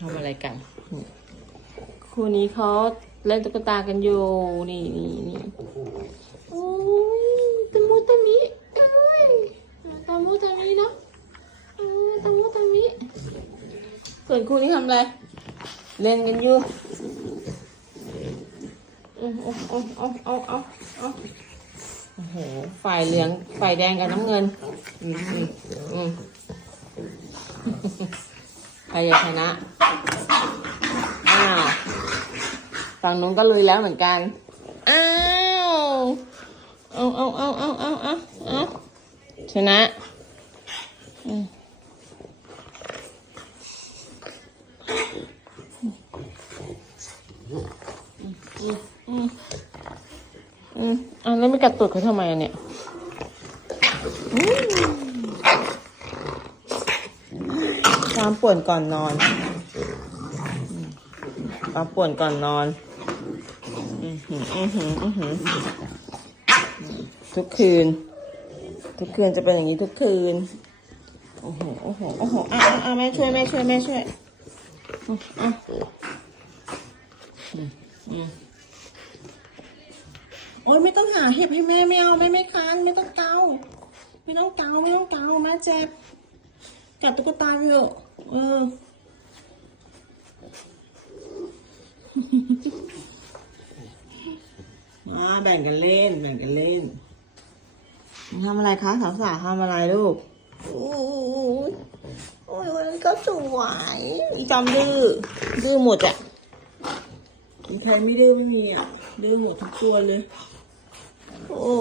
ทำอะไรกัน คู่นี้เขาเล่นตุ๊กตากันอยู่ นี่นี่นี่โอ้ยตะมุตะมิเอ้ยตะมุตะมิเนาะเออตะมุตะมิส่วนคู่นี้ทำอะไร เล่นกันอยู่เอาเอาเอาเอาเอาเอาโอ้โห ฝ่ายเหลือง ฝ่ายแดงกับน้ำเงิน อืมอืมอืม ใครจะชนะ อ้าวฝั่งนู้นก็ลุยแล้วเหมือนกัน อ้าว เอาเอาเอาเอาเอาเอาเอาชนะอืมอืมอืมอืมอะแล้วไม่กัดตูดเขาทำไมอะเนี่ย อืม ความป่วนก่อนนอนปลาป่วนก่อนนอนอือหืออือหืออือหือทุกคืน ทุกคืนจะเป็นอย่างนี้ทุกคืน โอ้โห โอ้โห โอ้โหอะอะอะแม่ช่วยแม่ช่วยแม่ช่วยอะอะอืมอืมโอ้ยไม่ต้องหาเห็บให้แม่ไม่เอาแม่ไม่คันไม่ต้องเกาไม่ต้องเกาไม่ต้องเกาแม่เจ็บ กัดตุ๊กตาไปเถอะเออ มาแบ่งกันเล่น แบ่งกันเล่นทำอะไรคะสาวสาวๆทำอะไรลูกโอ้ยโอ้ยมันก็สวยอีจอมดื้อ ดื้อหมดอะมีใครไม่ดื้อไม่มีอะ ดื้อหมดทุกตัวเลย โอ้